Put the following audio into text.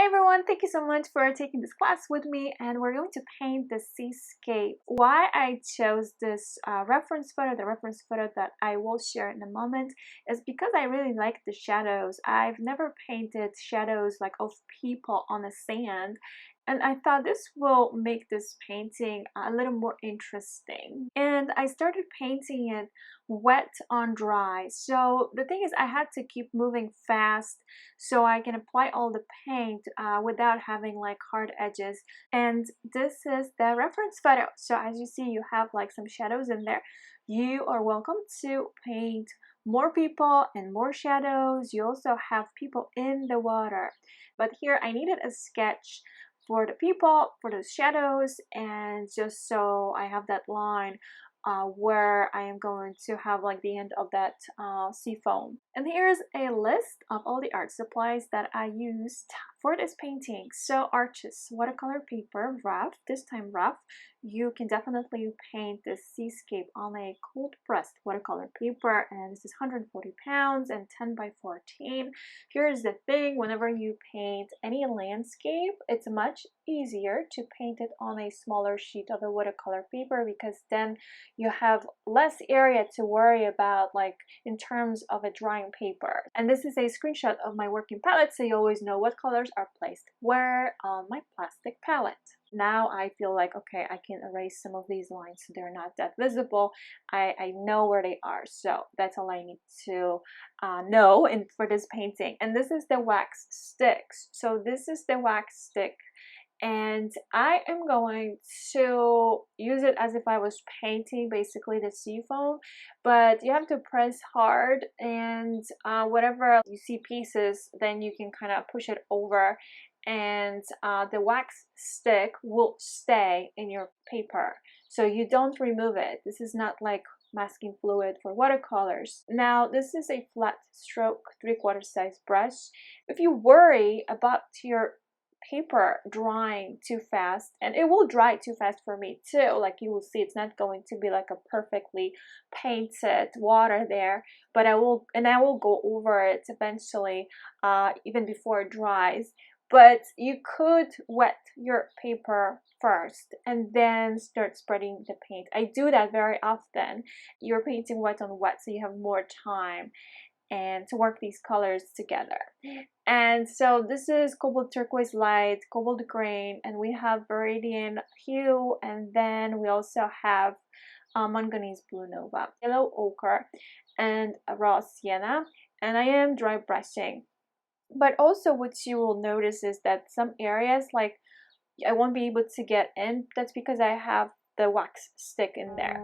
Hi everyone, thank you so much for taking this class with me, and we're going to paint the seascape. Why I chose this reference photo, the reference photo that I will share in a moment, is because I really like the shadows. I've never painted shadows like of people on the sand, and I thought this will make this painting a little more interesting. And I started painting it wet on dry. So the thing is, I had to keep moving fast so I can apply all the paint without having like hard edges. And this is the reference photo. So as you see, you have like some shadows in there. You are welcome to paint more people and more shadows. You also have people in the water. But here I needed a sketch for the people, for the shadows, and just so I have that line where I am going to have like the end of that sea foam. And here's a list of all the art supplies that I used for this painting. So arches, watercolor paper, rough, this time rough. You can definitely paint this seascape on a cold pressed watercolor paper, and this is 140 pounds and 10 by 14. Here's the thing, whenever you paint any landscape, it's much easier to paint it on a smaller sheet of the watercolor paper, because then you have less area to worry about, like in terms of a drying paper. And this is a screenshot of my working palette, so you always know what colors are placed where on my plastic palette. Now I feel like, okay, I can erase some of these lines so they're not that visible. I know where they are, so that's all I need to know for this painting. And this is the wax sticks. So this is the wax stick, and I am going to use it as if I was painting basically the sea foam, but you have to press hard, and whatever you see pieces, then you can kind of push it over, and the wax stick will stay in your paper, so you don't remove it. This is not like masking fluid for watercolors. Now this is a flat stroke 3/4 size brush. If you worry about your paper drying too fast, and it will dry too fast for me too, like you will see, it's not going to be like a perfectly painted water there, but I will go over it eventually, even before it dries. But you could wet your paper first and then start spreading the paint. I do that very often. You're painting wet on wet, so you have more time and to work these colors together. And so this is cobalt turquoise light, cobalt green, and we have viridian hue, and then we also have manganese blue nova, yellow ochre, and raw sienna. And I am dry brushing. But also what you will notice is that some areas, like, I won't be able to get in. That's because I have the wax stick in there.